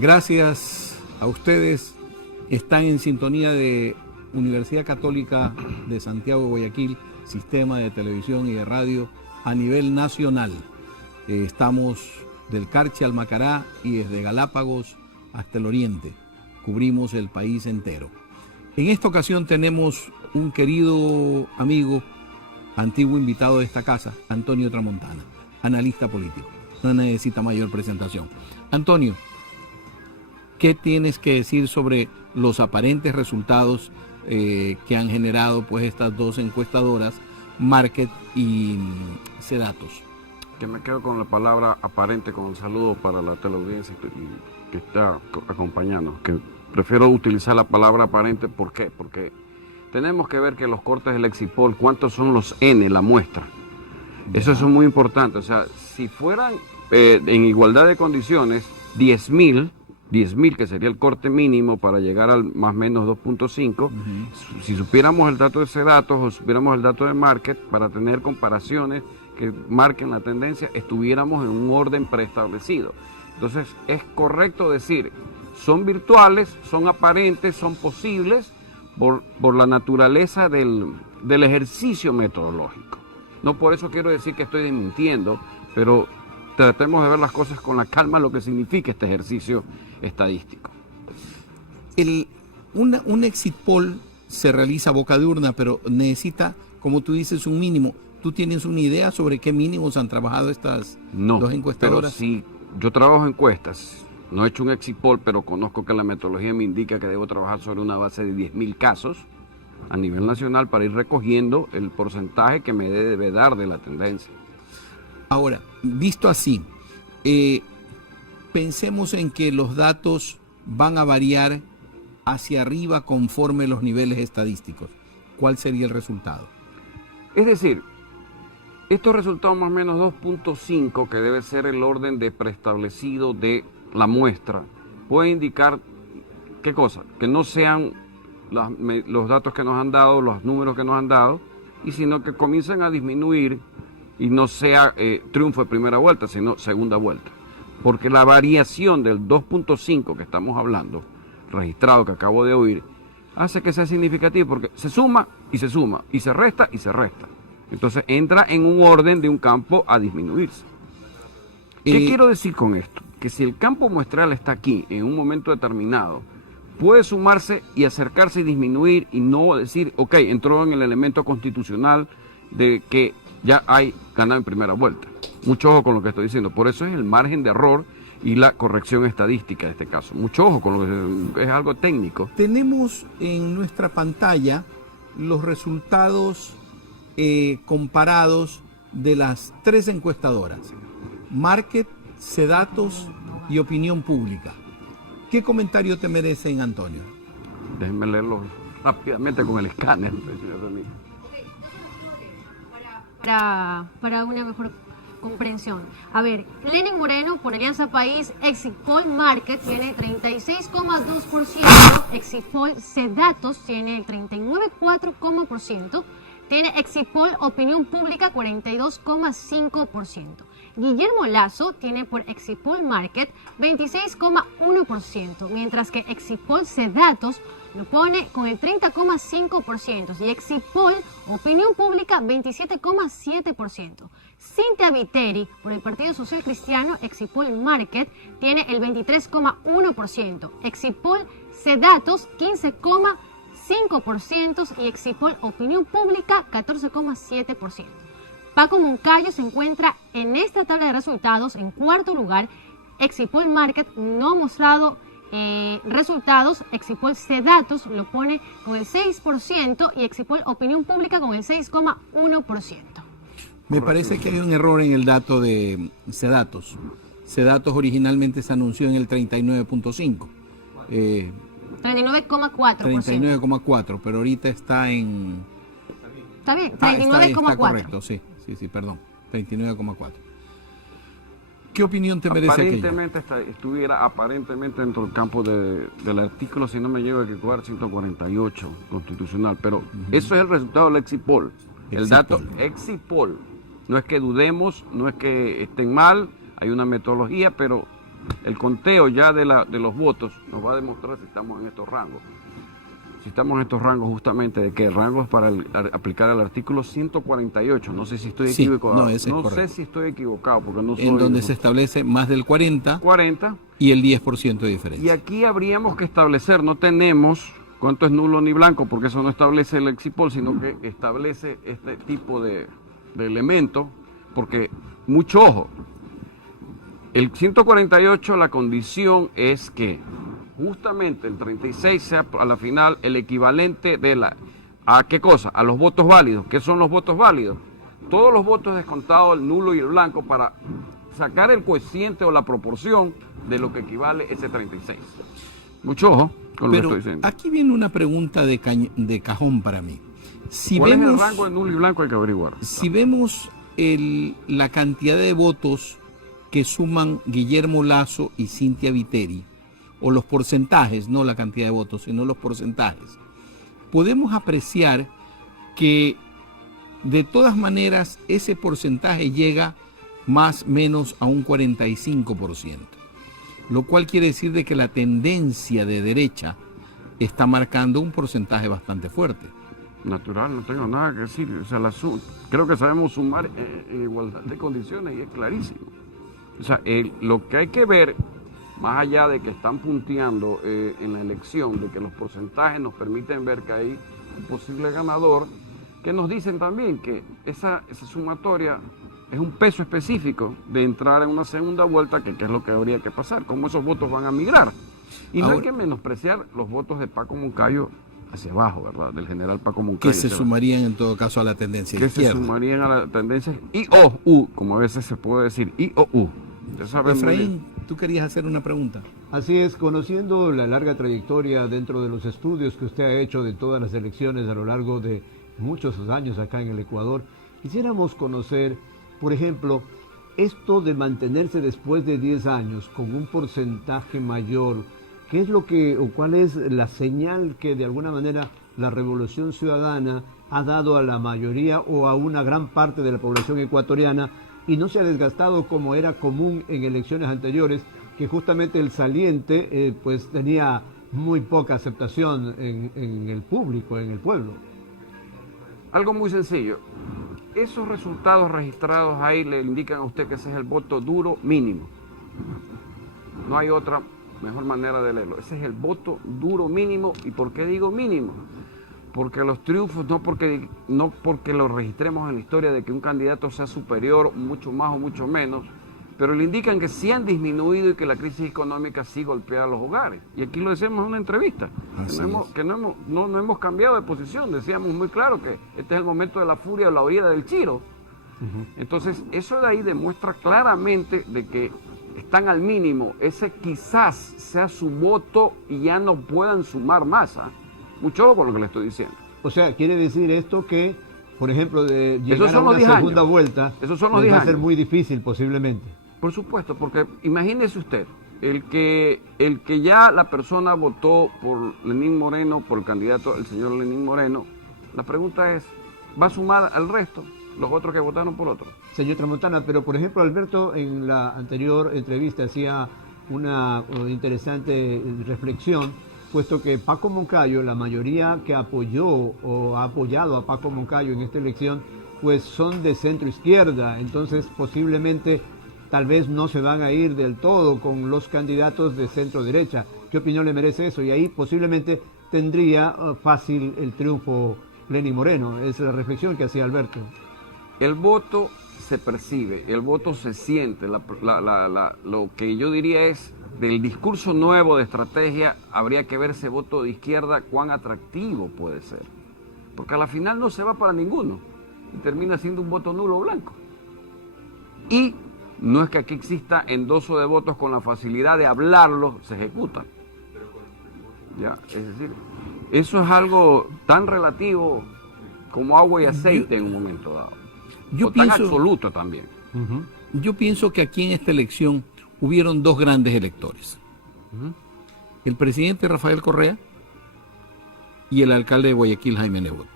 Gracias a ustedes. Están en sintonía de Universidad Católica de Santiago de Guayaquil, sistema de televisión y de radio a nivel nacional. Estamos del Carchi al Macará y desde Galápagos hasta el oriente. Cubrimos el país entero. En esta ocasión tenemos un querido amigo, antiguo invitado de esta casa, Antonio Tramontana, analista político. No necesita mayor presentación. Antonio, ¿qué tienes que decir sobre los aparentes resultados que han generado pues estas dos encuestadoras, Market y Sedatos? Que me quedo con la palabra aparente, con el saludo para la teleaudiencia que está acompañando, que prefiero utilizar la palabra aparente. ¿Por qué? Porque tenemos que ver que los cortes del Exit Poll, ¿cuántos son los N, la muestra? Eso es muy importante. O sea, si fueran en igualdad de condiciones, 10.000, que sería el corte mínimo para llegar al más o menos 2.5, si supiéramos el dato de Sedatos o supiéramos el dato de Market, para tener comparaciones que marquen la tendencia, estuviéramos en un orden preestablecido. Entonces, es correcto decir, son virtuales, son aparentes, son posibles por la naturaleza del ejercicio metodológico. No por eso quiero decir que estoy desmintiendo, pero tratemos de ver las cosas con la calma, lo que significa este ejercicio estadístico. Un exit poll se realiza a boca de urna, pero necesita, como tú dices, un mínimo. ¿Tú tienes una idea sobre qué mínimos han trabajado estas dos encuestadoras? Pero sí, yo trabajo encuestas, no he hecho un exit poll, pero conozco que la metodología me indica que debo trabajar sobre una base de 10.000 casos a nivel nacional para ir recogiendo el porcentaje que me debe dar de la tendencia. Ahora, visto así, pensemos en que los datos van a variar hacia arriba conforme los niveles estadísticos. ¿Cuál sería el resultado? Es decir, estos resultados más o menos 2.5, que debe ser el orden de preestablecido de la muestra, puede indicar, ¿qué cosa? Que no sean los datos que nos han dado, los números que nos han dado, y sino que comiencen a disminuir y no sea triunfo de primera vuelta, sino segunda vuelta. Porque la variación del 2.5 que estamos hablando, registrado que acabo de oír, hace que sea significativo porque se suma, y se resta y se resta. Entonces entra en un orden de un campo a disminuirse. ¿Qué quiero decir con esto? Que si el campo muestral está aquí en un momento determinado, puede sumarse y acercarse y disminuir y no decir, ok, entró en el elemento constitucional de que ya hay ganado en primera vuelta. Mucho ojo con lo que estoy diciendo. Por eso es el margen de error y la corrección estadística de este caso. Mucho ojo con lo que es algo técnico. Tenemos en nuestra pantalla los resultados comparados de las tres encuestadoras, Market, Sedatos y Opinión Pública. ¿Qué comentario te merecen, Antonio? Déjenme leerlo rápidamente con el escáner. Para una mejor comprensión. A ver, Lenin Moreno por Alianza País, Exit Poll Market tiene 36,2%, Exit Poll Sedatos tiene el 39,4%, tiene Exit Poll Opinión Pública 42,5%. Guillermo Lasso tiene por Exit Poll Market 26,1%, mientras que Exit Poll Sedatos lo pone con el 30,5% y Exit Poll Opinión Pública 27,7%. Cintia Viteri por el Partido Social Cristiano, Exit Poll Market tiene el 23,1%, Exit Poll Sedatos 15,5% y Exit Poll Opinión Pública 14,7%. Paco Moncayo se encuentra en esta tabla de resultados en cuarto lugar. Exit Poll Market no ha mostrado resultados. Exit Poll Sedatos lo pone con el 6% y Exit Poll Opinión Pública con el 6,1%. Me parece que hay un error en el dato de Sedatos. Sedatos originalmente se anunció en el 39.5. 39,4%. 39,4, pero ahorita está en... Está bien, 39,4. Está correcto, sí, perdón. 39,4. ¿Qué opinión te merece aparentemente estuviera aparentemente dentro del campo del artículo, si no me llevo a equivocar, 148 constitucional, pero eso es el resultado del Exit Poll. El dato Exit Poll. No es que dudemos, no es que estén mal, hay una metodología, pero el conteo ya de los votos nos va a demostrar si estamos en estos rangos. Si estamos en estos rangos justamente, ¿de qué? Rangos para aplicar el artículo 148. No sé si estoy Sí, equivocado. no, ese es no sé correcto. si estoy equivocado porque no soy... En donde se establece más del 40 40. y el 10% de Y diferencia. aquí habríamos que establecer, no tenemos cuánto es nulo ni blanco, porque eso no establece el Exipol, sino que establece este tipo de elementos, porque mucho ojo. El 148, la condición es que justamente el 36 sea a la final el equivalente de ¿a qué cosa? A los votos válidos. ¿Qué son los votos válidos? Todos los votos descontados, el nulo y el blanco, para sacar el coeficiente o la proporción de lo que equivale ese 36. Mucho ojo con lo que Pero estoy diciendo. aquí viene una pregunta de cajón para mí. Si ¿Cuál es el vemos, rango de nulo y blanco? Hay que averiguar. si vemos la cantidad de votos que suman Guillermo Lasso y Cynthia Viteri, o los porcentajes, no la cantidad de votos, sino los porcentajes, podemos apreciar que de todas maneras ese porcentaje llega más o menos a un 45%, lo cual quiere decir de que la tendencia de derecha está marcando un porcentaje bastante fuerte. Natural, no tengo nada que decir. O sea, creo que sabemos sumar en igualdad de condiciones y es clarísimo. O sea, lo que hay que ver, más allá de que están punteando en la elección, de que los porcentajes nos permiten ver que hay un posible ganador, que nos dicen también que esa sumatoria es un peso específico de entrar en una segunda vuelta, que es lo que habría que pasar, cómo esos votos van a migrar. Y no hay que menospreciar los votos de Paco Moncayo hacia abajo, ¿verdad? Del general Paco Moncayo. Que se sumarían en todo caso a la tendencia que izquierda. se sumarían a la tendencia I-O-U, como a veces se puede decir, I-O-U. Efraín, tú querías hacer una pregunta. Así es, conociendo la larga trayectoria dentro de los estudios que usted ha hecho de todas las elecciones a lo largo de muchos años acá en el Ecuador, quisiéramos conocer, por ejemplo, esto de mantenerse después de 10 años con un porcentaje mayor, ¿qué es lo que o cuál es la señal que de alguna manera la Revolución Ciudadana ha dado a la mayoría o a una gran parte de la población ecuatoriana y no se ha desgastado como era común en elecciones anteriores, que justamente el saliente pues tenía muy poca aceptación en el público, en el pueblo? Algo muy sencillo. Esos resultados registrados ahí le indican a usted que ese es el voto duro mínimo. No hay otra mejor manera de leerlo. Ese es el voto duro mínimo. ¿Y por qué digo mínimo? Porque los triunfos, no porque lo registremos en la historia de que un candidato sea superior, mucho más o mucho menos, pero le indican que sí han disminuido y que la crisis económica sí golpea a los hogares. Y aquí lo decimos en una entrevista, que no hemos cambiado de posición. Decíamos muy claro que este es el momento de la furia o la huida del Chiro. Entonces, eso de ahí demuestra claramente de que están al mínimo. Ese quizás sea su voto y ya no puedan sumar más. Mucho ojo con lo que le estoy diciendo. O sea, quiere decir esto que, por ejemplo, de llegar Esos a son los una 10 segunda años. vuelta, Esos son los les 10 va a ser años. muy difícil posiblemente. Por supuesto, porque imagínese usted, el que ya la persona votó por Lenín Moreno, por el candidato, el señor Lenín Moreno, la pregunta es, ¿va a sumar al resto, los otros que votaron por otro? Señor Tramontana, pero por ejemplo Alberto en la anterior entrevista hacía una interesante reflexión, puesto que Paco Moncayo, la mayoría que apoyó o ha apoyado a Paco Moncayo en esta elección, pues son de centro izquierda, entonces posiblemente tal vez no se van a ir del todo con los candidatos de centro derecha. ¿Qué opinión le merece eso? Y ahí posiblemente tendría fácil el triunfo Lenín Moreno. Es la reflexión que hacía Alberto. El voto se percibe, el voto se siente. Lo que yo diría es, del discurso nuevo de estrategia, habría que ver ese voto de izquierda cuán atractivo puede ser. Porque a la final no se va para ninguno y termina siendo un voto nulo o blanco. Y no es que aquí exista endoso de votos con la facilidad de hablarlo, se ejecutan. Ya, es decir, eso es algo tan relativo como agua y aceite en un momento dado. Tan absoluto también. Yo pienso que aquí en esta elección hubieron dos grandes electores. El presidente Rafael Correa y el alcalde de Guayaquil, Jaime Nebot.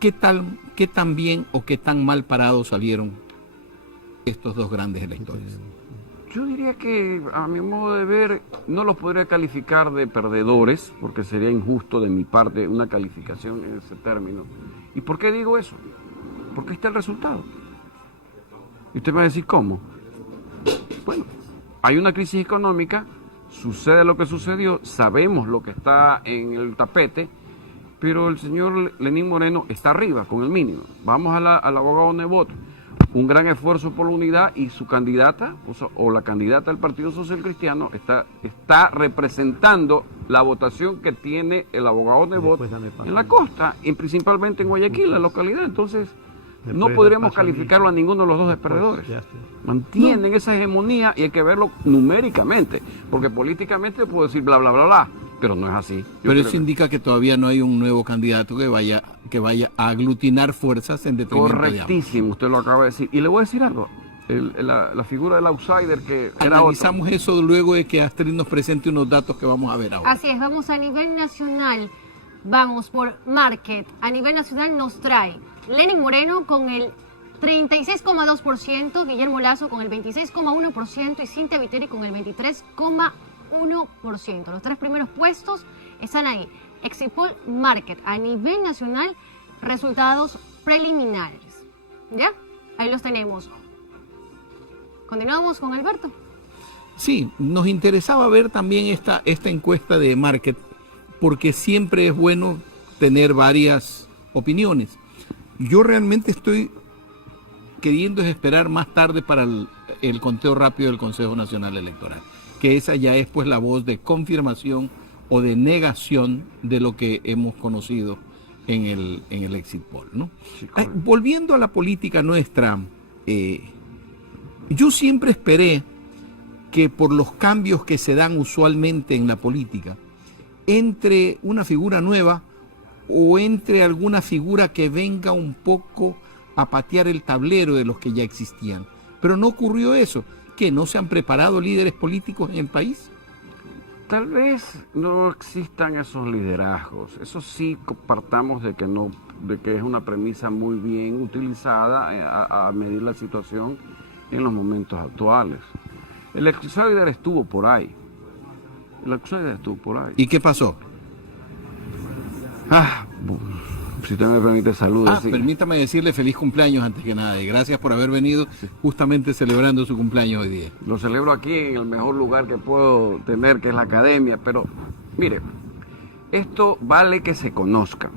¿Qué tan bien o qué tan mal parados salieron estos dos grandes electores? Yo diría que, a mi modo de ver, no los podría calificar de perdedores, porque sería injusto de mi parte una calificación en ese término. ¿Y por qué digo eso? Porque está el resultado. Y usted me va a decir, ¿cómo? Bueno, hay una crisis económica, sucede lo que sucedió, sabemos lo que está en el tapete, pero el señor Lenín Moreno está arriba con el mínimo. Vamos al abogado Nebot, un gran esfuerzo por la unidad, y su candidata, o la candidata del Partido Social Cristiano, está representando la votación que tiene el abogado Nebot en la costa, y principalmente en Guayaquil, la localidad. Entonces, no podríamos calificarlo a ninguno de los dos de perdedores. Mantienen esa hegemonía y hay que verlo numéricamente, porque políticamente puedo decir bla, bla, bla, bla, pero no es así. Pero eso indica que todavía no hay un nuevo candidato que vaya a aglutinar fuerzas en detrimento de ambos. Correctísimo, usted lo acaba de decir. Y le voy a decir algo, la figura del outsider que era Analizamos eso luego de que Astrid nos presente unos datos que vamos a ver ahora. Así es, vamos a nivel nacional, vamos por Market. A nivel nacional nos trae Lenín Moreno con el 36,2%, Guillermo Lazo con el 26,1% y Cintia Viteri con el 23,1%. Los tres primeros puestos están ahí. Exipol Market, a nivel nacional, resultados preliminares. ¿Ya? Ahí los tenemos. Continuamos con Alberto. Sí, nos interesaba ver también esta encuesta de Market, porque siempre es bueno tener varias opiniones. Yo realmente estoy queriendo esperar más tarde para el conteo rápido del Consejo Nacional Electoral, que esa ya es pues la voz de confirmación o de negación de lo que hemos conocido en el exit poll, ¿no? Sí, volviendo a la política nuestra, yo siempre esperé que por los cambios que se dan usualmente en la política, entre una figura nueva o entre alguna figura que venga un poco a patear el tablero de los que ya existían. Pero no ocurrió eso. ¿Que no se han preparado líderes políticos en el país? Tal vez no existan esos liderazgos. Eso sí, partamos de que es una premisa muy bien utilizada a medir la situación en los momentos actuales. El outsider estuvo por ahí. ¿Y qué pasó? Si usted me permite, saludos. Sí. Permítame decirle feliz cumpleaños antes que nada y gracias por haber venido justamente celebrando su cumpleaños hoy día. Lo celebro aquí en el mejor lugar que puedo tener, que es la academia, pero mire, esto vale que se conozca.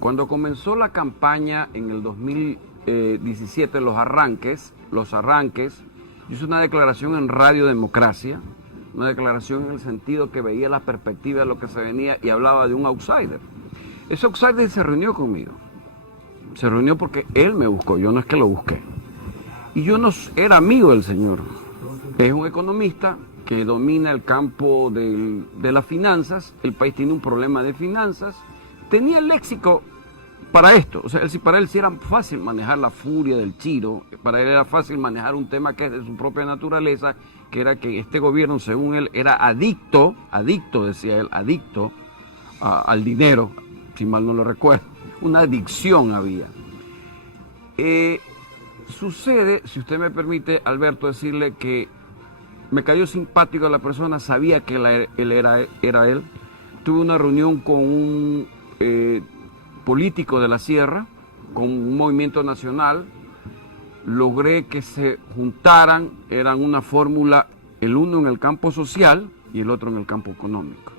Cuando comenzó la campaña en el 2017, los arranques, yo hice una declaración en Radio Democracia, una declaración en el sentido que veía la perspectiva de lo que se venía y hablaba de un outsider. Ese outsider se reunió conmigo. Se reunió porque él me buscó, yo no es que lo busqué. Y yo no era amigo del señor. Es un economista que domina el campo de las finanzas. El país tiene un problema de finanzas. Tenía el léxico para esto. O sea, para él sí era fácil manejar la furia del Chiro. Para él era fácil manejar un tema que es de su propia naturaleza, que era que este gobierno, según él, era adicto, decía él, adicto al dinero. Si mal no lo recuerdo, una adicción había. Sucede, si usted me permite, Alberto, decirle que me cayó simpático a la persona, sabía que él era él. Tuve una reunión con un político de la Sierra, con un movimiento nacional, logré que se juntaran, eran una fórmula, el uno en el campo social y el otro en el campo económico.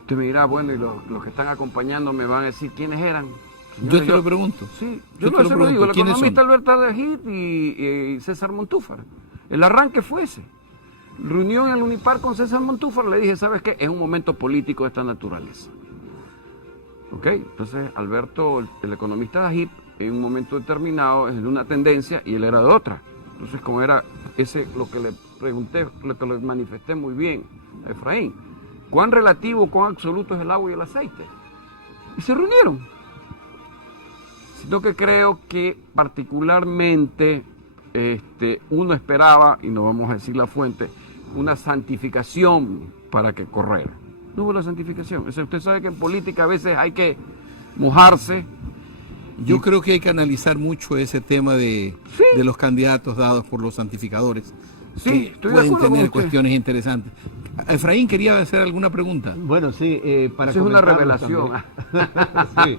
Usted me dirá, bueno, y los que están acompañando me van a decir quiénes eran. Yo te lo pregunto. Sí, yo no se lo digo. El economista Alberto Adegit y César Montúfar. El arranque fue ese. Reunión en el Unipar con César Montúfar, le dije, ¿sabes qué? Es un momento político de esta naturaleza. ¿Ok? Entonces, Alberto, el economista Adegit, en un momento determinado, es de una tendencia y él era de otra. Entonces, como era ese lo que le pregunté, lo que le manifesté muy bien a Efraín. ¿Cuán relativo, cuán absoluto es el agua y el aceite? Y se reunieron. Sino que creo que particularmente uno esperaba, y no vamos a decir la fuente, una santificación para que correra. No hubo la santificación. Usted sabe que en política a veces hay que mojarse Yo creo que hay que analizar mucho ese tema de los candidatos dados por los santificadores. Sí, que estoy de pueden acuerdo con tener usted. cuestiones interesantes. Efraín quería hacer alguna pregunta. Bueno, sí, para Eso es una comentarlo revelación. también. Sí,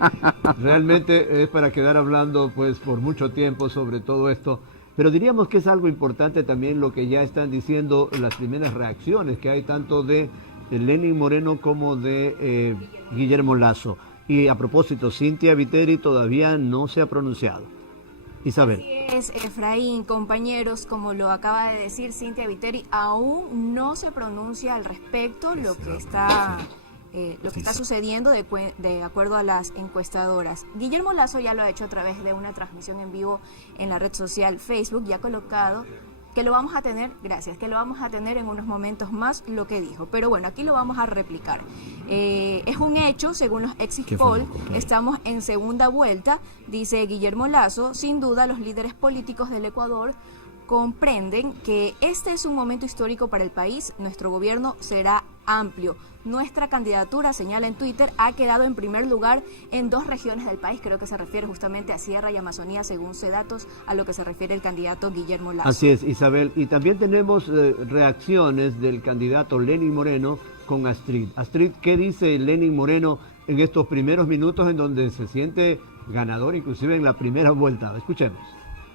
realmente es para quedar hablando pues por mucho tiempo sobre todo esto, pero diríamos que es algo importante también lo que ya están diciendo las primeras reacciones que hay tanto de Lenín Moreno como de Guillermo Lasso. Y a propósito, Cynthia Viteri todavía no se ha pronunciado. Isabel. Así es, Efraín, compañeros, como lo acaba de decir Cynthia Viteri, aún no se pronuncia al respecto lo que está sucediendo de acuerdo a las encuestadoras. Guillermo Lasso ya lo ha hecho a través de una transmisión en vivo en la red social Facebook, ya ha colocado que lo vamos a tener, que lo vamos a tener en unos momentos más lo que dijo. Pero bueno, aquí lo vamos a replicar. Es un hecho, según los exit poll, estamos en segunda vuelta, dice Guillermo Lasso. Sin duda, los líderes políticos del Ecuador comprenden que este es un momento histórico para el país. Nuestro gobierno será amplio. Nuestra candidatura, señala en Twitter, ha quedado en primer lugar en 2 regiones del país. Creo que se refiere justamente a Sierra y Amazonía, según datos a lo que se refiere el candidato Guillermo Lasso. Así es, Isabel. Y también tenemos reacciones del candidato Lenín Moreno con Astrid. Astrid, ¿qué dice Lenín Moreno en estos primeros minutos en donde se siente ganador, inclusive en la primera vuelta? Escuchemos.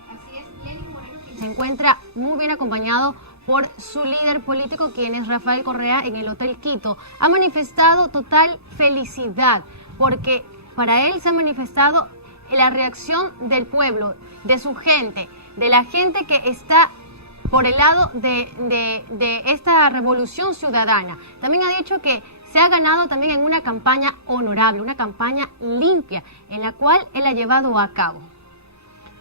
Así es, Lenín Moreno, quien se encuentra muy bien acompañado por su líder político, quien es Rafael Correa, en el Hotel Quito. Ha manifestado total felicidad, porque para él se ha manifestado la reacción del pueblo, de su gente, de la gente que está por el lado de esta revolución ciudadana. También ha dicho que se ha ganado también en una campaña honorable, una campaña limpia, en la cual él ha llevado a cabo.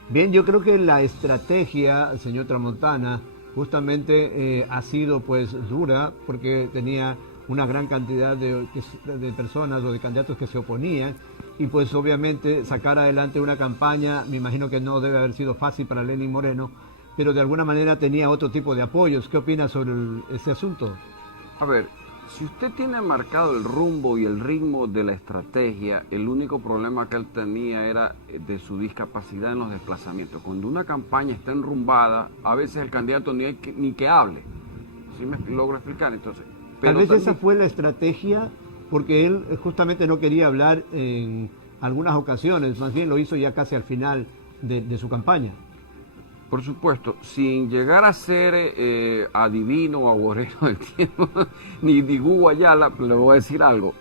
Bien, yo creo que la estrategia, señor Tramontana, justamente ha sido pues dura, porque tenía una gran cantidad de personas o de candidatos que se oponían, y pues obviamente sacar adelante una campaña, me imagino que no debe haber sido fácil para Lenín Moreno, pero de alguna manera tenía otro tipo de apoyos. ¿Qué opina sobre ese asunto? A ver, si usted tiene marcado el rumbo y el ritmo de la estrategia, el único problema que él tenía era de su discapacidad en los desplazamientos. Cuando una campaña está enrumbada, a veces el candidato ni que hable. ¿Sí me logro explicar? Entonces, Tal vez también, esa fue la estrategia, porque él justamente no quería hablar en algunas ocasiones, más bien lo hizo ya casi al final de su campaña. por supuesto, sin llegar a ser adivino o agorero del tiempo, ni Hugo Ayala, le voy a decir algo.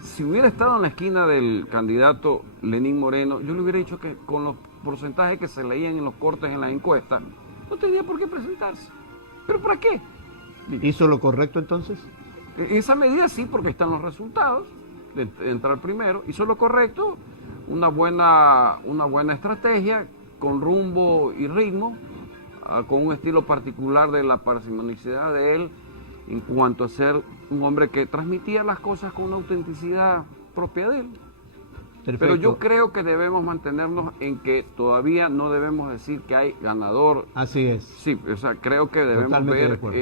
Si hubiera estado en la esquina del candidato Lenín Moreno, yo le hubiera dicho que con los porcentajes que se leían en los cortes en las encuestas, no tenía por qué presentarse. ¿Pero para qué? ¿Hizo lo correcto entonces? En esa medida sí, porque están los resultados de entrar primero. Hizo lo correcto, una buena estrategia, con rumbo y ritmo, con un estilo particular de la parsimoniosidad de él, en cuanto a ser un hombre que transmitía las cosas con una autenticidad propia de él. Perfecto. Pero yo creo que debemos mantenernos en que todavía no debemos decir que hay ganador. Así es. Sí, o sea, creo que debemos Totalmente de ver acuerdo.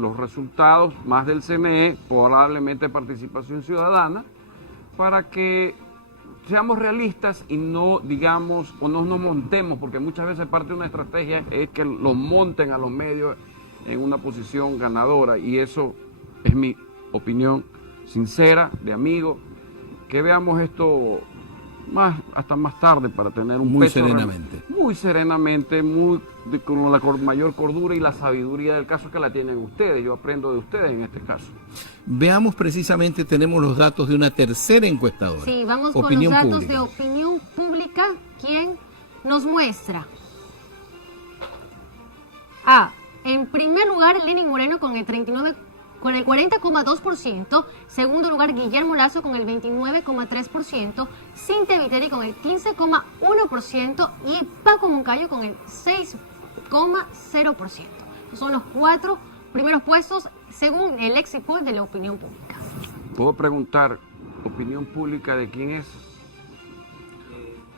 los resultados más del CNE, probablemente participación ciudadana, para que seamos realistas y no digamos o no nos montemos, porque muchas veces parte de una estrategia es que los monten a los medios en una posición ganadora, y eso es mi opinión sincera, de amigo, que veamos esto hasta más tarde para tener un Muy peso serenamente. muy serenamente, con la mayor cordura y la sabiduría del caso que la tienen ustedes. Yo aprendo de ustedes en este caso. Veamos precisamente, tenemos los datos de una tercera encuestadora. Sí, vamos con Opinión los datos Pública. de Opinión Pública, quien nos muestra. En primer lugar, Lenín Moreno con el 40,2%, segundo lugar Guillermo Lasso con el 29,3%, Cynthia Viteri con el 15,1% y Paco Moncayo con el 6,0%. Son los 4 primeros puestos según el exit poll de la Opinión Pública. ¿Puedo preguntar, opinión pública de quién es?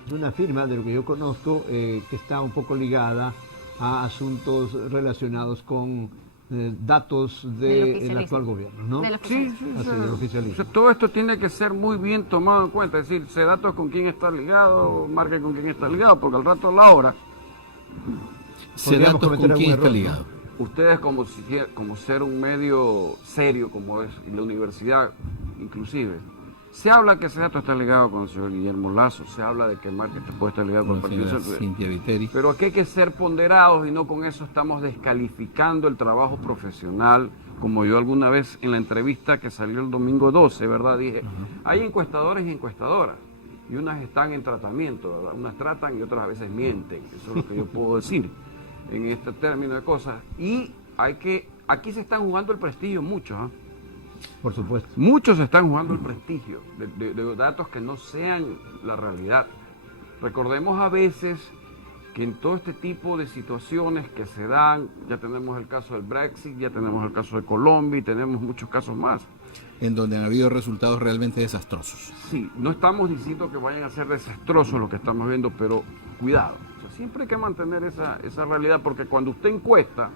Es una firma, de lo que yo conozco, que está un poco ligada a asuntos relacionados con datos del actual gobierno, ¿no? Del Sí, oficialismo. sí, Así, del o oficialismo. sea, todo esto tiene que ser muy bien tomado en cuenta, es decir, sé datos con quién está ligado, marque con quién está ligado, porque al rato a la hora, Se Podríamos datos cometer con quién algún está error, ligado. ustedes como ser un medio serio como es la universidad inclusive, se habla que ese dato está ligado con el señor Guillermo Lazo, se habla de que Márquez puede estar ligado con el Con la Partido señora Socialista. Cintia Viteri. Pero aquí hay que ser ponderados y no con eso estamos descalificando el trabajo profesional, como yo alguna vez en la entrevista que salió el domingo 12, ¿verdad? Dije, hay encuestadores y encuestadoras, y unas están en tratamiento, ¿verdad? Unas tratan y otras a veces mienten, eso es lo que yo puedo decir en este término de cosas. Y aquí se están jugando el prestigio mucho, ¿ah? Por supuesto. Muchos están jugando el prestigio de datos que no sean la realidad. Recordemos a veces que en todo este tipo de situaciones que se dan, ya tenemos el caso del Brexit, ya tenemos el caso de Colombia y tenemos muchos casos más. En donde han habido resultados realmente desastrosos. Sí, no estamos diciendo que vayan a ser desastrosos lo que estamos viendo, pero cuidado. O sea, siempre hay que mantener esa realidad, porque cuando usted encuesta,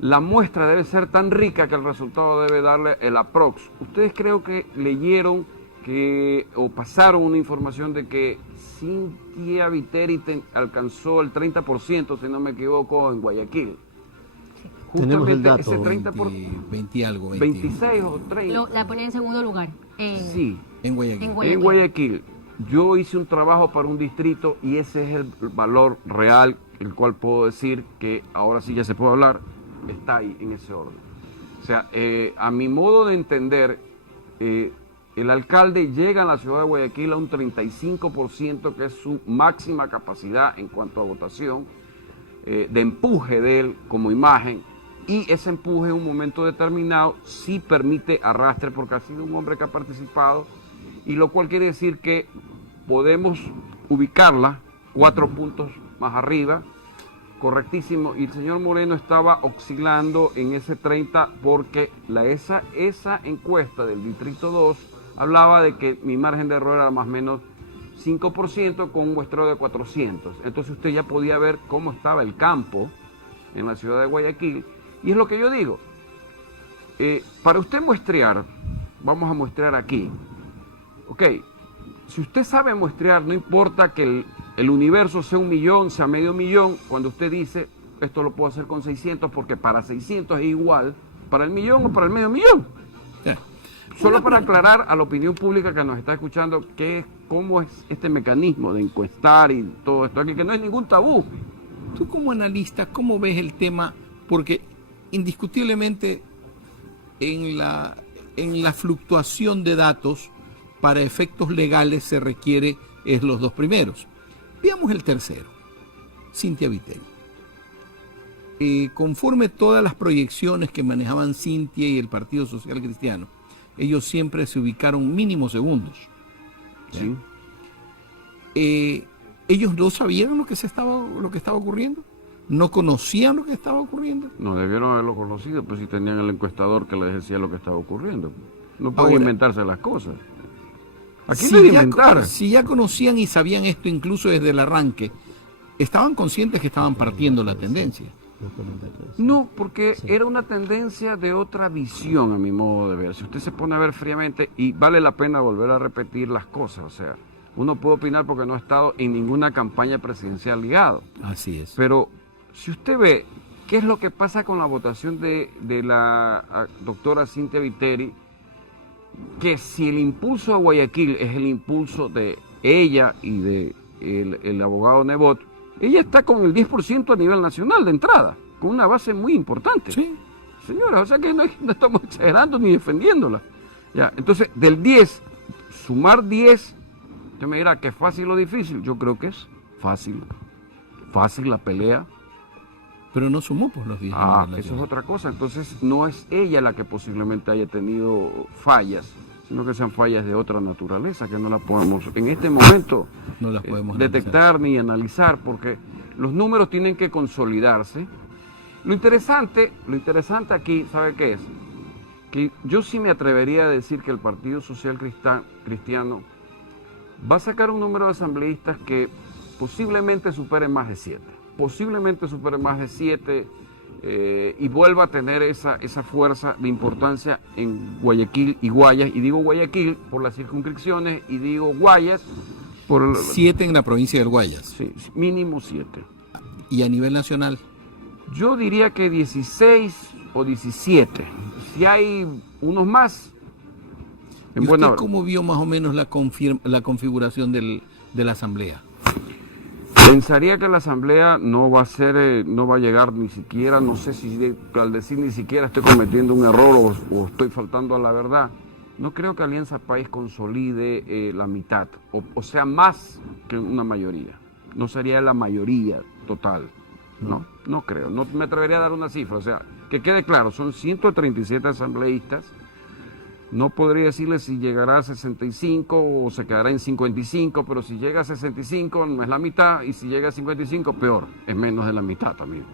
la muestra debe ser tan rica que el resultado debe darle el aprox. Ustedes creo que leyeron o pasaron una información de que Cintia Viteri alcanzó el 30%, si no me equivoco, en Guayaquil. Tenemos el dato, ese 30 20 y algo, 26 o 30. La ponía en segundo lugar. Sí, en Guayaquil. en Guayaquil. Yo hice un trabajo para un distrito y ese es el valor real, el cual puedo decir que ahora sí ya se puede hablar, está ahí en ese orden. O sea, a mi modo de entender, el alcalde llega a la ciudad de Guayaquil a un 35%, que es su máxima capacidad en cuanto a votación, de empuje de él como imagen, y ese empuje en un momento determinado sí permite arrastre, porque ha sido un hombre que ha participado, y lo cual quiere decir que podemos ubicarla 4 puntos más arriba, correctísimo, y el señor Moreno estaba oscilando en ese 30 porque esa encuesta del Distrito 2 hablaba de que mi margen de error era más o menos 5% con un muestreo de 400. Entonces usted ya podía ver cómo estaba el campo en la ciudad de Guayaquil. Y es lo que yo digo, para usted muestrear, vamos a muestrear aquí, ok, si usted sabe muestrear, no importa que el universo sea 1 millón, sea medio millón, cuando usted dice, esto lo puedo hacer con 600, porque para 600 es igual, para el millón o para el medio millón. Ya. Solo para aclarar a la opinión pública que nos está escuchando cómo es este mecanismo de encuestar y todo esto aquí, que no es ningún tabú. Tú como analista, ¿cómo ves el tema? Porque indiscutiblemente en la fluctuación de datos, para efectos legales se requiere los 2 primeros. Veamos el tercero, Cintia Viteri. Conforme todas las proyecciones que manejaban Cintia y el Partido Social Cristiano, ellos siempre se ubicaron mínimo segundos. Sí. Ellos no sabían lo que estaba ocurriendo, no conocían lo que estaba ocurriendo. No debieron haberlo conocido, pues si tenían el encuestador que les decía lo que estaba ocurriendo. No pueden Ahora, inventarse las cosas. Aquí Si no hay ya, inventar. si ya conocían y sabían esto incluso desde el arranque, estaban conscientes que estaban partiendo la tendencia. No, porque era una tendencia de otra visión a mi modo de ver. Si usted se pone a ver fríamente, y vale la pena volver a repetir las cosas, o sea, uno puede opinar porque no ha estado en ninguna campaña presidencial ligado. Así es. Pero si usted ve qué es lo que pasa con la votación de la doctora Cintia Viteri, que si el impulso a Guayaquil es el impulso de ella y de el abogado Nebot, ella está con el 10% a nivel nacional de entrada, con una base muy importante. Sí. Señora, o sea que no estamos exagerando ni defendiéndola. Ya, entonces, del 10, sumar 10, usted me dirá que es fácil o difícil. Yo creo que es fácil. Fácil la pelea. Pero no sumó por los 10. Eso es otra cosa. Entonces, no es ella la que posiblemente haya tenido fallas, sino que sean fallas de otra naturaleza, que no la podemos en este momento No las podemos detectar ni analizar, porque los números tienen que consolidarse. Lo interesante aquí, ¿sabe qué es? Que yo sí me atrevería a decir que el Partido Social Cristiano va a sacar un número de asambleístas que posiblemente supere más de 7. Posiblemente supere más de 7. y vuelva a tener esa fuerza de importancia en Guayaquil y Guayas. Y digo Guayaquil por las circunscripciones y digo Guayas por... 7 en la provincia del Guayas. Sí, mínimo 7. ¿Y a nivel nacional? Yo diría que 16 o 17. Si hay unos más, en ¿Y buena usted hora. cómo vio más o menos la configuración de la asamblea? Pensaría que la asamblea no va a ser, no va a llegar ni siquiera, no sé si al decir ni siquiera estoy cometiendo un error o estoy faltando a la verdad. No creo que Alianza País consolide la mitad, o sea, más que una mayoría. No sería la mayoría total, no creo. No me atrevería a dar una cifra, o sea, que quede claro, son 137 asambleístas. No podría decirle si llegará a 65 o se quedará en 55, pero si llega a 65 no es la mitad, y si llega a 55 peor, es menos de la mitad también.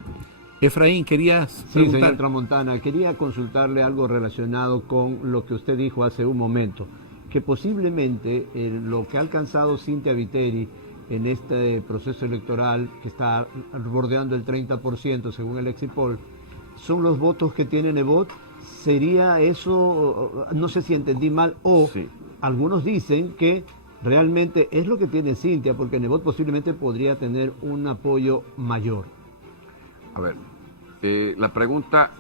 Efraín, querías Sí, preguntar. señor Tramontana, quería consultarle algo relacionado con lo que usted dijo hace un momento, que posiblemente lo que ha alcanzado Cynthia Viteri en este proceso electoral, que está bordeando el 30% según el Exit Poll, son los votos que tiene Nebot. ¿Sería eso, no sé si entendí mal, o Sí. algunos dicen que realmente es lo que tiene Cynthia, porque Nebot posiblemente podría tener un apoyo mayor? A ver, la pregunta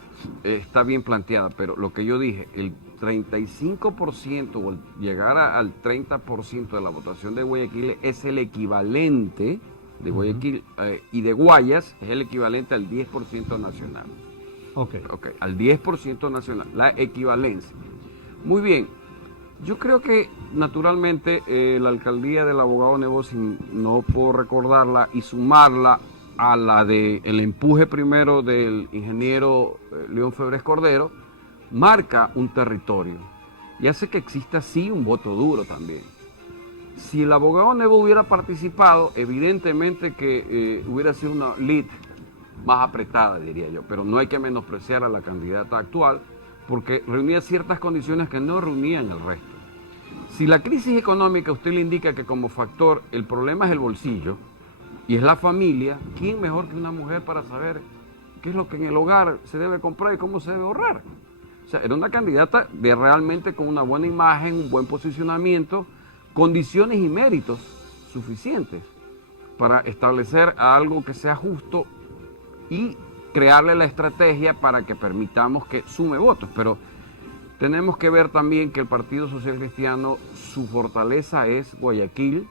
está bien planteada, pero lo que yo dije, el 35% o el llegar al 30% de la votación de Guayaquil es el equivalente de Guayaquil y de Guayas es el equivalente al 10% nacional. Ok. Al 10% nacional, la equivalencia. Muy bien, yo creo que naturalmente la alcaldía del abogado Nebot, si no puedo recordarla y sumarla a la de el empuje primero del ingeniero León Febres Cordero, marca un territorio y hace que exista sí un voto duro también. Si el abogado Nebot hubiera participado, evidentemente que hubiera sido una lead más apretada, diría yo, pero no hay que menospreciar a la candidata actual porque reunía ciertas condiciones que no reunían el resto. Si la crisis económica usted le indica que como factor el problema es el bolsillo y es la familia, ¿quién mejor que una mujer para saber qué es lo que en el hogar se debe comprar y cómo se debe ahorrar? O sea, era una candidata de realmente con una buena imagen, un buen posicionamiento, condiciones y méritos suficientes para establecer algo que sea justo y crearle la estrategia para que permitamos que sume votos. Pero tenemos que ver también que el Partido Social Cristiano, su fortaleza es Guayaquil.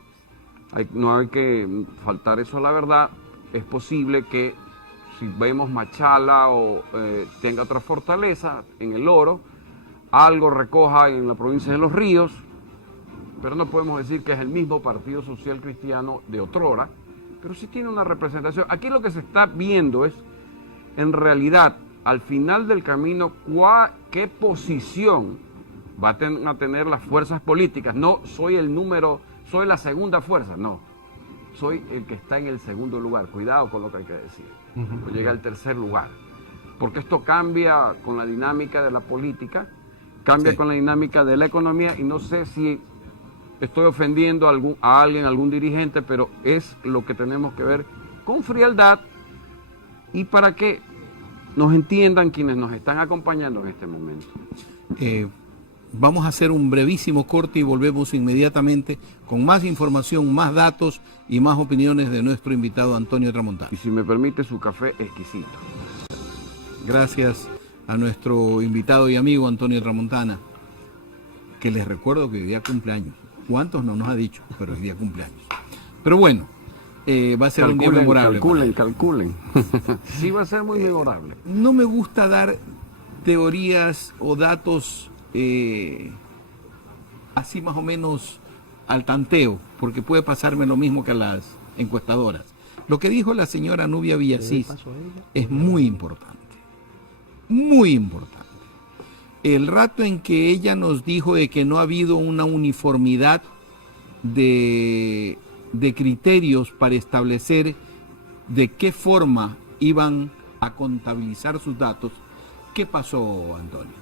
No hay que faltar eso a la verdad. Es posible que si vemos Machala o tenga otra fortaleza en el Oro, algo recoja en la provincia de Los Ríos, pero no podemos decir que es el mismo Partido Social Cristiano de otrora, pero sí tiene una representación. Aquí lo que se está viendo es, en realidad, al final del camino, qué posición van a tener las fuerzas políticas. No soy soy la segunda fuerza, no. Soy el que está en el segundo lugar. Cuidado con lo que hay que decir. O llega al tercer lugar. Porque esto cambia con la dinámica de la política, cambia con la dinámica de la economía, y no sé si estoy ofendiendo a alguien, algún dirigente, pero es lo que tenemos que ver con frialdad y para que nos entiendan quienes nos están acompañando en este momento. Vamos a hacer un brevísimo corte y volvemos inmediatamente con más información, más datos y más opiniones de nuestro invitado Antonio Tramontana. Y si me permite, su café exquisito. Gracias a nuestro invitado y amigo Antonio Tramontana, que les recuerdo que hoy día cumpleaños. ¿Cuántos no nos ha dicho? Pero hoy día cumpleaños. Pero bueno, va a ser un día memorable. Calculen. Sí, va a ser muy memorable. No me gusta dar teorías o datos así más o menos al tanteo, porque puede pasarme lo mismo que a las encuestadoras. Lo que dijo la señora Nubia Villasís es muy importante, muy importante. El rato en que ella nos dijo de que no ha habido una uniformidad de criterios para establecer de qué forma iban a contabilizar sus datos, ¿qué pasó, Antonio?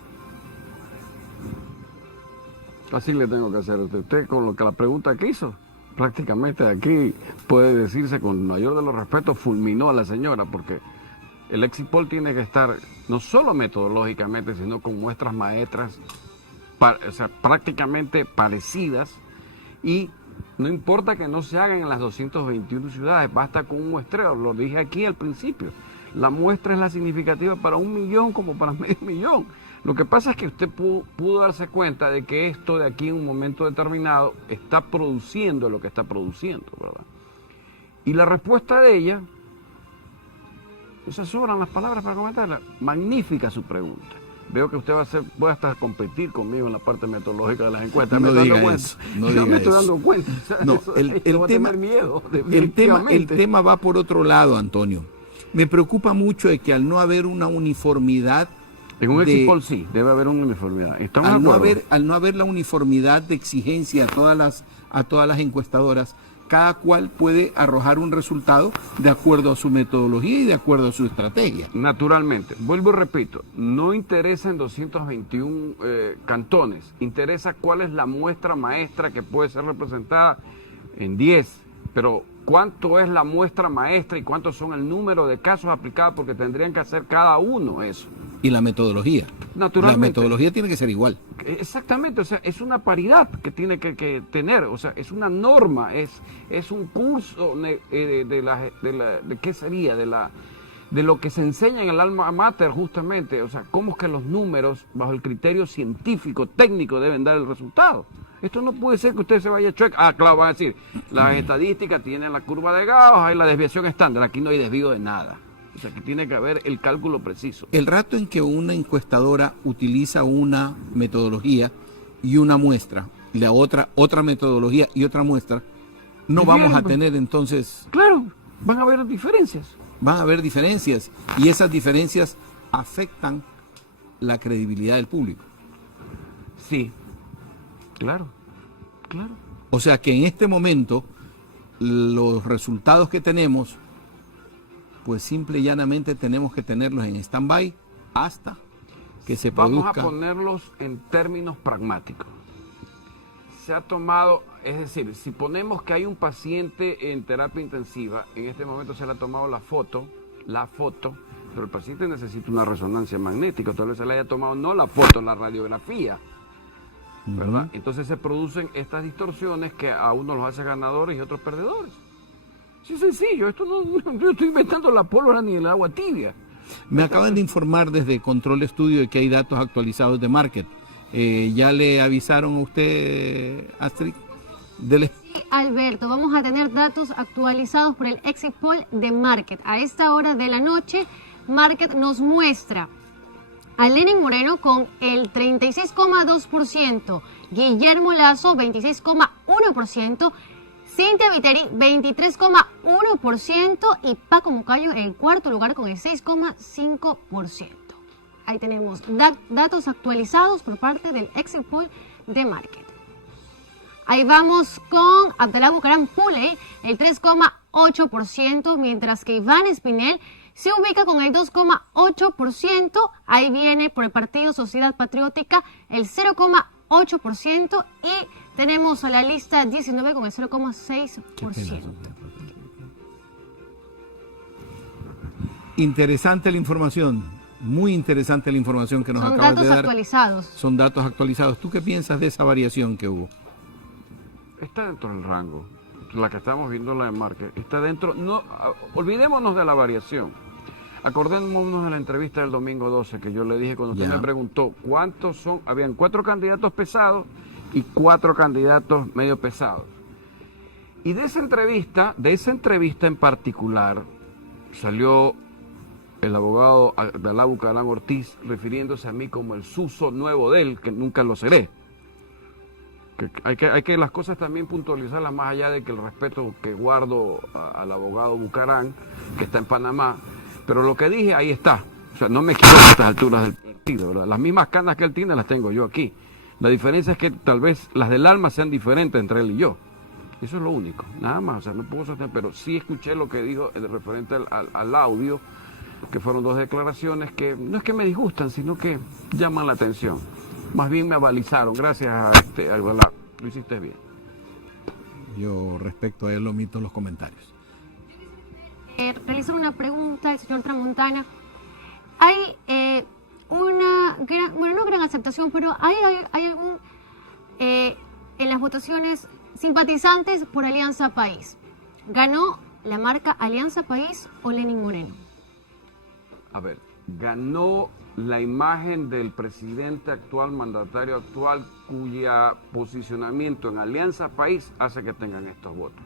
Así le tengo que hacer a usted con lo que la pregunta que hizo. Prácticamente aquí puede decirse con mayor de los respetos, fulminó a la señora, porque El exit poll tiene que estar no solo metodológicamente, sino con muestras maestras, o sea, prácticamente parecidas, y no importa que no se hagan en las 221 ciudades, basta con un muestreo, lo dije aquí al principio. La muestra es la significativa para 1 millón como para medio millón. Lo que pasa es que usted pudo darse cuenta de que esto de aquí en un momento determinado está produciendo lo que está produciendo, ¿verdad? Y la respuesta de ella, o sea, sobran las palabras para comentarla. Magnífica su pregunta. Veo que usted puede hasta competir conmigo en la parte metodológica de las encuestas. No me diga dando eso, cuenta. no Yo diga me estoy eso. dando cuenta. O sea, No, eso el va a tema, tener miedo, el definitivamente. tema va por otro lado, Antonio. Me preocupa mucho de que al no haber una uniformidad, En un exit poll sí, debe haber una uniformidad. ¿Estamos de acuerdo? al no haber la uniformidad de exigencia a todas las encuestadoras, cada cual puede arrojar un resultado de acuerdo a su metodología y de acuerdo a su estrategia. Naturalmente, vuelvo y repito, no interesa en 221 cantones, interesa cuál es la muestra maestra que puede ser representada en 10, pero cuánto es la muestra maestra y cuántos son el número de casos aplicados, porque tendrían que hacer cada uno eso. Y la metodología. Naturalmente. La metodología tiene que ser igual. Exactamente, o sea, es una paridad que tiene que tener, o sea, es una norma, es un curso de qué sería, de lo que se enseña en el alma mater justamente, o sea, cómo es que los números, bajo el criterio científico, técnico, deben dar el resultado. Esto no puede ser que usted se vaya chueco. Ah, claro, van a decir, las estadísticas tienen la curva de Gauss, hay la desviación estándar, aquí no hay desvío de nada. O sea, que tiene que haber el cálculo preciso. El rato en que una encuestadora utiliza una metodología y una muestra, y la otra metodología y otra muestra, no vamos a tener entonces... Claro, van a haber diferencias. Van a haber diferencias y esas diferencias afectan la credibilidad del público. Sí, claro, claro. O sea que en este momento los resultados que tenemos, pues simple y llanamente tenemos que tenerlos en stand-by hasta que se produzca. Vamos a ponerlos en términos pragmáticos. Se ha tomado, es decir, si ponemos que hay un paciente en terapia intensiva, en este momento se le ha tomado la foto, pero el paciente necesita una resonancia magnética, tal vez se le haya tomado no la foto, la radiografía, ¿verdad? Entonces se producen estas distorsiones que a uno los hace ganadores y otros perdedores. Sí, es sencillo, esto no, yo estoy inventando la pólvora ni el agua tibia. Me acaban de informar desde Control Estudio de que hay datos actualizados de Market. ¿Ya le avisaron a usted, Astrid? Sí, Alberto, vamos a tener datos actualizados por el exit poll de Market. A esta hora de la noche, Market nos muestra a Lenin Moreno con el 36,2%, Guillermo Lazo 26,1%, Cintia Viteri 23,1% y Paco Moncayo en el cuarto lugar con el 6,5%. Ahí tenemos datos actualizados por parte del exit poll de Market. Ahí vamos con Abdalá Bucaram Puley, el 3,8%, mientras que Iván Espinel se ubica con el 2,8%. Ahí viene por el Partido Sociedad Patriótica el 0,8% y tenemos a la lista 19 con el 0,6%. Interesante la información. Muy interesante la información que nos Son acabas de datos dar. actualizados. Son datos actualizados. ¿Tú qué piensas de esa variación que hubo? Está dentro del rango. La que estamos viendo, la de Market, está dentro. No, olvidémonos de la variación. Acordémonos de la entrevista del domingo 12 que yo le dije cuando usted me preguntó cuántos son. Habían 4 candidatos pesados y 4 candidatos medio pesados. Y de esa entrevista en particular, salió el abogado Abdalá Bucaram Ortiz refiriéndose a mí como el Suso nuevo de él, que nunca lo seré. Que hay que las cosas también puntualizarlas más allá de que el respeto que guardo al abogado Bucaram, que está en Panamá, pero lo que dije ahí está. O sea, no me quiero a estas alturas del partido, ¿verdad? Las mismas canas que él tiene las tengo yo aquí. La diferencia es que tal vez las del alma sean diferentes entre él y yo. Eso es lo único, nada más. O sea, no puedo sostener, pero sí escuché lo que dijo referente al audio, que fueron 2 declaraciones que no es que me disgustan, sino que llaman la atención. Más bien me avalizaron. Gracias a Albalá. Lo hiciste bien. Yo respecto a él omito los comentarios. Realizar una pregunta al señor Tramontana. hay una gran, bueno, no gran aceptación, pero hay algún, en las votaciones, simpatizantes por Alianza País. ¿Ganó la marca Alianza País o Lenín Moreno? A ver, ganó la imagen del presidente actual, mandatario actual, cuya posicionamiento en Alianza País hace que tengan estos votos.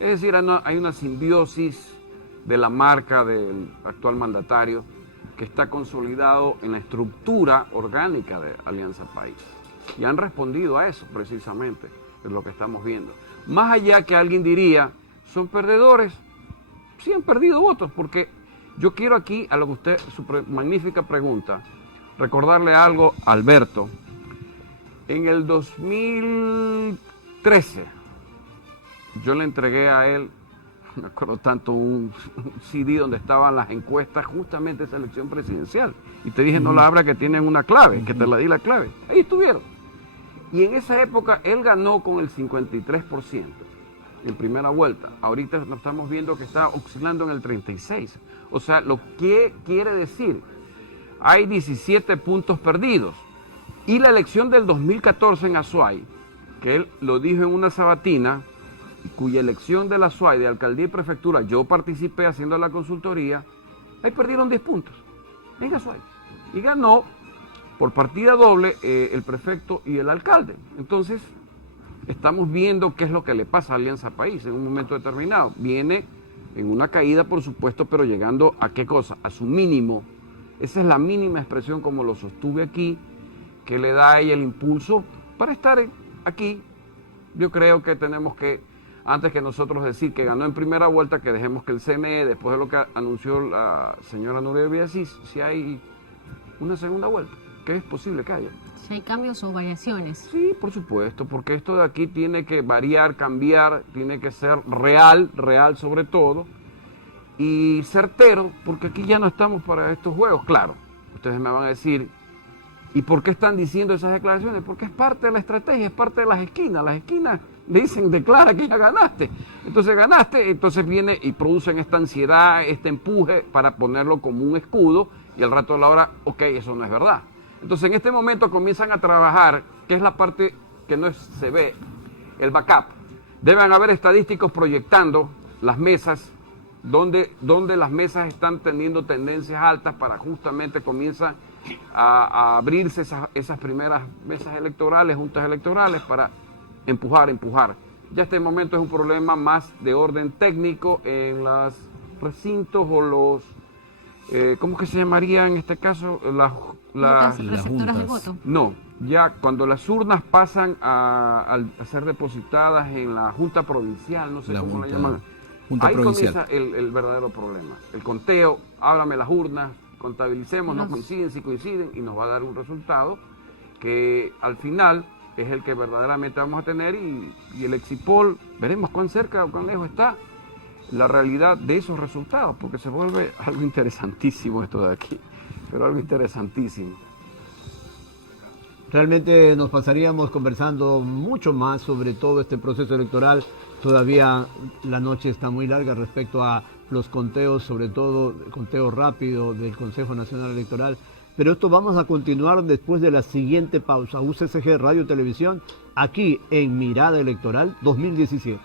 Es decir, hay una simbiosis de la marca del actual mandatario que está consolidado en la estructura orgánica de Alianza País. Y han respondido a eso precisamente, es lo que estamos viendo. Más allá que alguien diría, son perdedores, sí han perdido votos, porque yo quiero aquí, a lo que usted, su magnífica pregunta, recordarle algo a Alberto. En el 2013, yo le entregué a él, me acuerdo tanto, un CD donde estaban las encuestas justamente de esa elección presidencial. Y te dije, no la abra, que tienen una clave, que te la di la clave. Ahí estuvieron. Y en esa época él ganó con el 53% en primera vuelta. Ahorita nos estamos viendo que está oscilando en el 36%. O sea, lo que quiere decir, hay 17 puntos perdidos. Y la elección del 2014 en Azuay, que él lo dijo en una sabatina, cuya elección de la Azuay, de alcaldía y prefectura, yo participé haciendo la consultoría, ahí perdieron 10 puntos en Azuay. Y ganó por partida doble el prefecto y el alcalde. Entonces, estamos viendo qué es lo que le pasa a Alianza País en un momento determinado. Viene en una caída, por supuesto, pero llegando a qué cosa, a su mínimo. Esa es la mínima expresión, como lo sostuve aquí, que le da a ella el impulso para estar aquí. Yo creo que tenemos que, antes que nosotros decir que ganó en primera vuelta, que dejemos que el CNE, después de lo que anunció la señora Nuria Villasís, si hay una segunda vuelta, que es posible que haya. Si hay cambios o variaciones. Sí, por supuesto, porque esto de aquí tiene que variar, cambiar, tiene que ser real sobre todo, y certero, porque aquí ya no estamos para estos juegos. Claro, ustedes me van a decir, ¿y por qué están diciendo esas declaraciones? Porque es parte de la estrategia, es parte de las esquinas. Las esquinas le dicen, declara que ya ganaste. Entonces ganaste, entonces viene y producen esta ansiedad, este empuje para ponerlo como un escudo, y al rato de la hora, ok, eso no es verdad. Entonces en este momento comienzan a trabajar, que es la parte que no se ve, el backup. Deben haber estadísticos proyectando las mesas, donde las mesas están teniendo tendencias altas para justamente comienzan a abrirse esas primeras mesas electorales, juntas electorales, para empujar. Ya este momento es un problema más de orden técnico en los recintos o los, ¿cómo que se llamaría en este caso? Las receptoras del voto. No, ya cuando las urnas pasan a ser depositadas en la Junta Provincial, no sé cómo la llaman. Junta Ahí Provincial. comienza el verdadero problema. El conteo, háblame las urnas, contabilicemos, no coinciden, si coinciden, y nos va a dar un resultado que al final es el que verdaderamente vamos a tener, y el Exipol, veremos cuán cerca o cuán lejos está la realidad de esos resultados, porque se vuelve algo interesantísimo esto de aquí, pero algo interesantísimo. Realmente nos pasaríamos conversando mucho más sobre todo este proceso electoral. Todavía la noche está muy larga respecto a los conteos, sobre todo el conteo rápido del Consejo Nacional Electoral. Pero esto vamos a continuar después de la siguiente pausa. UCSG Radio Televisión, aquí en Mirada Electoral 2017.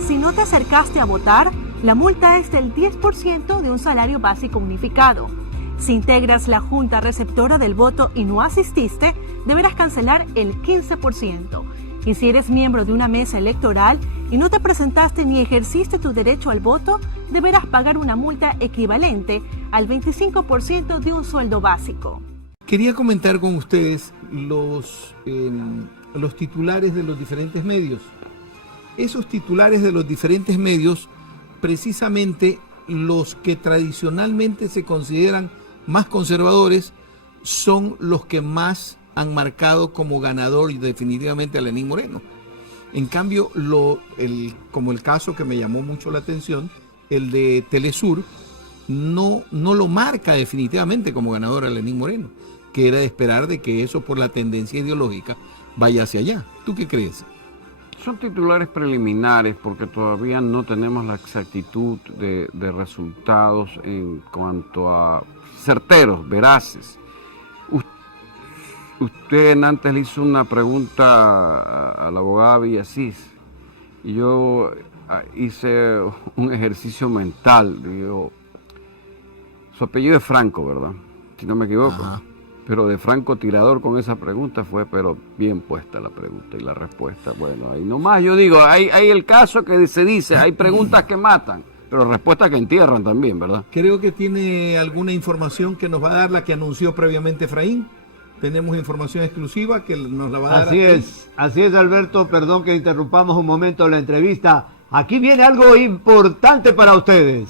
Si no te acercaste a votar, la multa es del 10% de un salario básico unificado. Si integras la junta receptora del voto y no asististe, deberás cancelar el 15%. Y si eres miembro de una mesa electoral y no te presentaste ni ejerciste tu derecho al voto, deberás pagar una multa equivalente al 25% de un sueldo básico. Quería comentar con ustedes los titulares de los diferentes medios. Esos titulares de los diferentes medios, precisamente los que tradicionalmente se consideran más conservadores, son los que más han marcado como ganador y definitivamente a Lenín Moreno. En cambio, como el caso que me llamó mucho la atención, el de Telesur, no lo marca definitivamente como ganador a Lenín Moreno, que era de esperar de que eso, por la tendencia ideológica, vaya hacia allá. ¿Tú qué crees? Son titulares preliminares porque todavía no tenemos la exactitud de resultados en cuanto a certeros, veraces. Usted antes le hizo una pregunta a la abogada Villasís y yo hice un ejercicio mental. Digo, su apellido es Franco, ¿verdad? Si no me equivoco. Ajá. Pero de francotirador con esa pregunta fue, pero bien puesta la pregunta y la respuesta. Bueno, ahí nomás yo digo, hay el caso que se dice, hay preguntas que matan, pero respuestas que entierran también, ¿verdad? Creo que tiene alguna información que nos va a dar la que anunció previamente Efraín. Tenemos información exclusiva que nos la va a dar. Así es, Alberto, perdón que interrumpamos un momento la entrevista. Aquí viene algo importante para ustedes.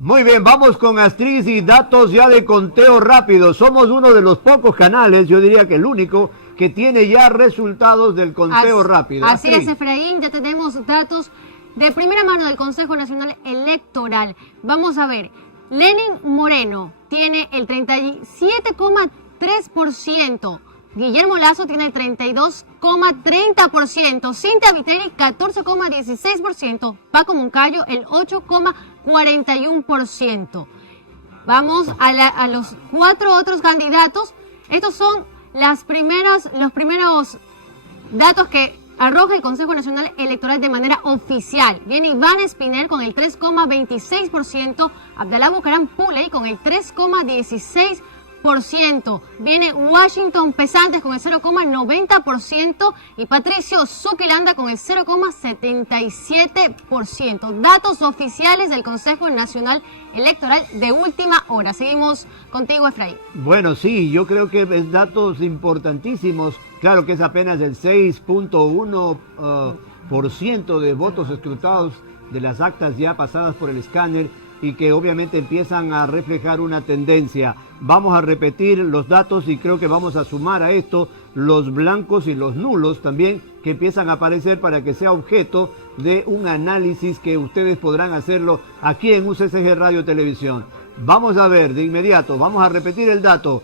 Muy bien, vamos con Astrid y datos ya de conteo rápido. Somos uno de los pocos canales, yo diría que el único, que tiene ya resultados del conteo rápido. Así Astrid. es, Efraín, ya tenemos datos de primera mano del Consejo Nacional Electoral. Vamos a ver, Lenin Moreno tiene el 37,3%. Guillermo Lazo tiene el 32,30%, Cintia Viteri 14,16%, Paco Moncayo el 8,41%. Vamos a los 4 otros candidatos. Estos son los primeros datos que arroja el Consejo Nacional Electoral de manera oficial. Viene Iván Espinel con el 3,26%, Abdalá Bucaram Puley con el 3,16%. Viene Washington Pesantes con el 0,90% y Patricio Zuquilanda con el 0,77%. Datos oficiales del Consejo Nacional Electoral de última hora. Seguimos contigo, Efraín. Bueno, sí, yo creo que es datos importantísimos. Claro que es apenas el 6,1% de votos escrutados de las actas ya pasadas por el escáner y que obviamente empiezan a reflejar una tendencia. Vamos a repetir los datos y creo que vamos a sumar a esto los blancos y los nulos también que empiezan a aparecer para que sea objeto de un análisis que ustedes podrán hacerlo aquí en UCSG Radio Televisión. Vamos a ver de inmediato, vamos a repetir el dato.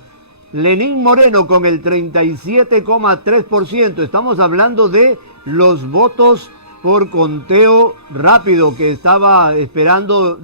Lenín Moreno con el 37,3%. Estamos hablando de los votos por conteo rápido que estábamos esperando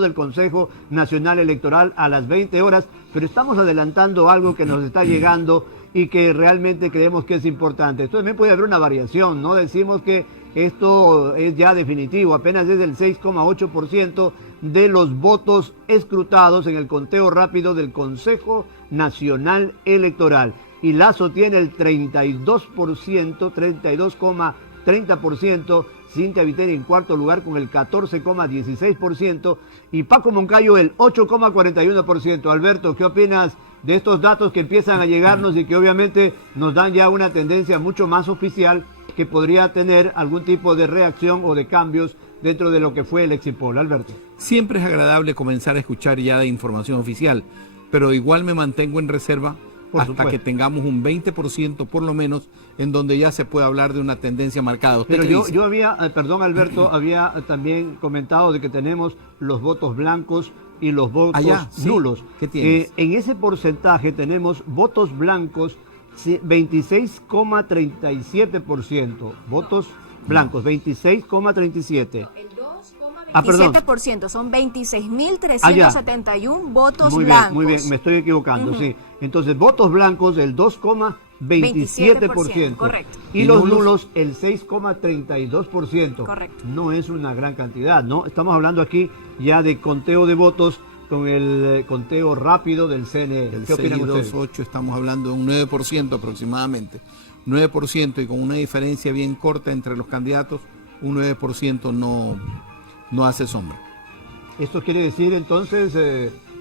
del Consejo Nacional Electoral a las 20 horas, pero estamos adelantando algo que nos está llegando y que realmente creemos que es importante. Esto también puede haber una variación, no decimos que esto es ya definitivo, apenas es el 6,8% de los votos escrutados en el conteo rápido del Consejo Nacional Electoral. Y Lazo tiene el 32%, 30%, Cintia Viteri en cuarto lugar con el 14,16% y Paco Moncayo el 8,41%. Alberto, ¿qué opinas de estos datos que empiezan a llegarnos y que obviamente nos dan ya una tendencia mucho más oficial que podría tener algún tipo de reacción o de cambios dentro de lo que fue el Exipol? Alberto. Siempre es agradable comenzar a escuchar ya de información oficial, pero igual me mantengo en reserva hasta que tengamos un 20% por lo menos en donde ya se puede hablar de una tendencia marcada. Pero yo había, perdón Alberto, había también comentado de que tenemos los votos blancos y los votos nulos. ¿Qué tienes? En ese porcentaje tenemos votos blancos 26,37%, votos blancos 26,37%. Perdón. 27%, son 26.371 votos blancos. Muy bien, me estoy equivocando, sí. Entonces, votos blancos el 2,27%. Correcto. Y los nulos el 6,32%. Correcto. No es una gran cantidad, ¿no? Estamos hablando aquí ya de conteo de votos con el conteo rápido del CNE. El ¿Qué opinan ustedes? 628 estamos hablando de un 9% aproximadamente. 9% y con una diferencia bien corta entre los candidatos, un 9% no hace sombra. Esto quiere decir entonces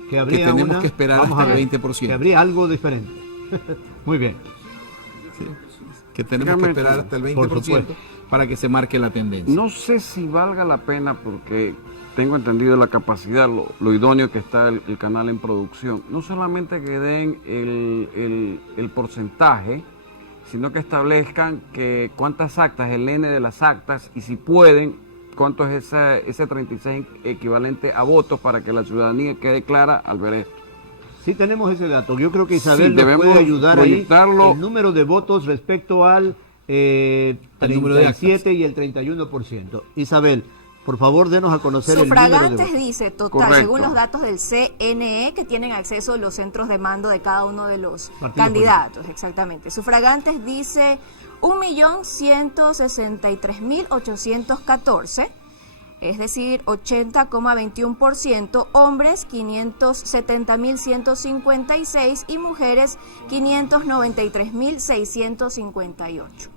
que habría tenemos que esperar hasta el 20%. Que habría algo diferente. Muy bien. Sí, que tenemos que esperar hasta el 20% para que se marque la tendencia. No sé si valga la pena porque tengo entendido la capacidad, lo idóneo que está el canal en producción. No solamente que den el porcentaje, sino que establezcan que cuántas actas, el N de las actas, y si pueden, cuánto es ese 36 equivalente a votos para que la ciudadanía quede clara al ver esto. Sí tenemos ese dato. Yo creo que Isabel Sí, nos debemos puede ayudar ahí. proyectarlo. El número de votos respecto al número de actas. 37 y el 31%. Isabel, por favor, denos a conocer el número de Sufragantes votos. dice total, Correcto. según los datos del CNE, que tienen acceso a los centros de mando de cada uno de los Partidos candidatos, exactamente. Sufragantes dice 1.163.814, es decir, 80,21%, hombres 570.156 y mujeres 593.658.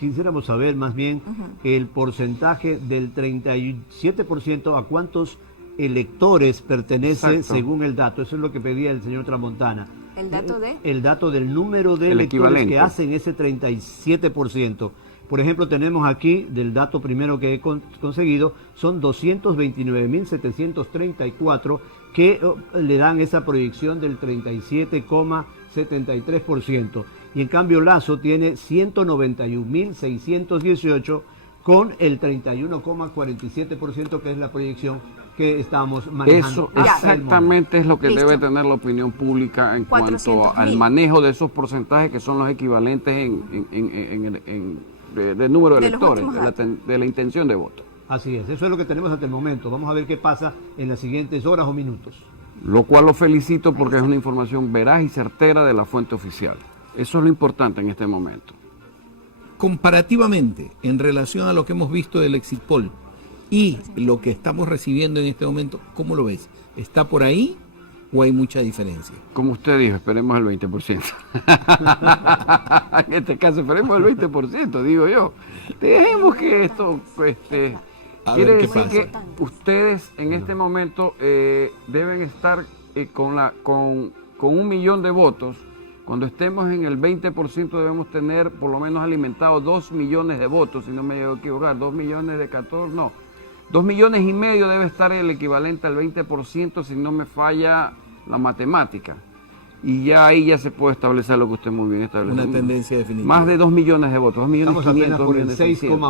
Quisiéramos saber más bien el porcentaje del 37% a cuántos electores pertenece Exacto. según el dato. Eso es lo que pedía el señor Tramontana. ¿El dato de? El dato del número de El electores equivalente. que hacen ese 37%. Por ejemplo, tenemos aquí, del dato primero que he conseguido, son 229.734 que le dan esa proyección del 37,73%. Y en cambio Lazo tiene 191.618 con el 31,47%, que es la proyección que estamos manejando. Eso hasta el momento. exactamente es lo que Listo. debe tener la opinión pública en cuanto 400.000. al manejo de esos porcentajes que son los equivalentes del número de De los electores, últimos datos. de la intención de voto. Así es, eso es lo que tenemos hasta el momento. Vamos a ver qué pasa en las siguientes horas o minutos. Lo cual lo felicito porque es una información veraz y certera de la fuente oficial. Eso es lo importante en este momento. Comparativamente, en relación a lo que hemos visto del Exit Poll y lo que estamos recibiendo en este momento, ¿cómo lo ves? ¿Está por ahí o hay mucha diferencia? Como usted dijo, esperemos el 20%. En este caso, esperemos el 20%, digo yo. Dejemos que esto... A quiere ver qué decir pasa. que ustedes en este momento deben estar con 1 millón de votos. Cuando estemos en el 20% debemos tener por lo menos alimentados 2 millones de votos, si no me llego a equivocar, 2 millones de 14, no. 2 millones y medio debe estar el equivalente al 20% si no me falla la matemática. Y ya ahí ya se puede establecer lo que usted muy bien estableció. Una tendencia definitiva. Más de 2 millones de votos, 2 millones Estamos apenas 500, por el 2 millones 600.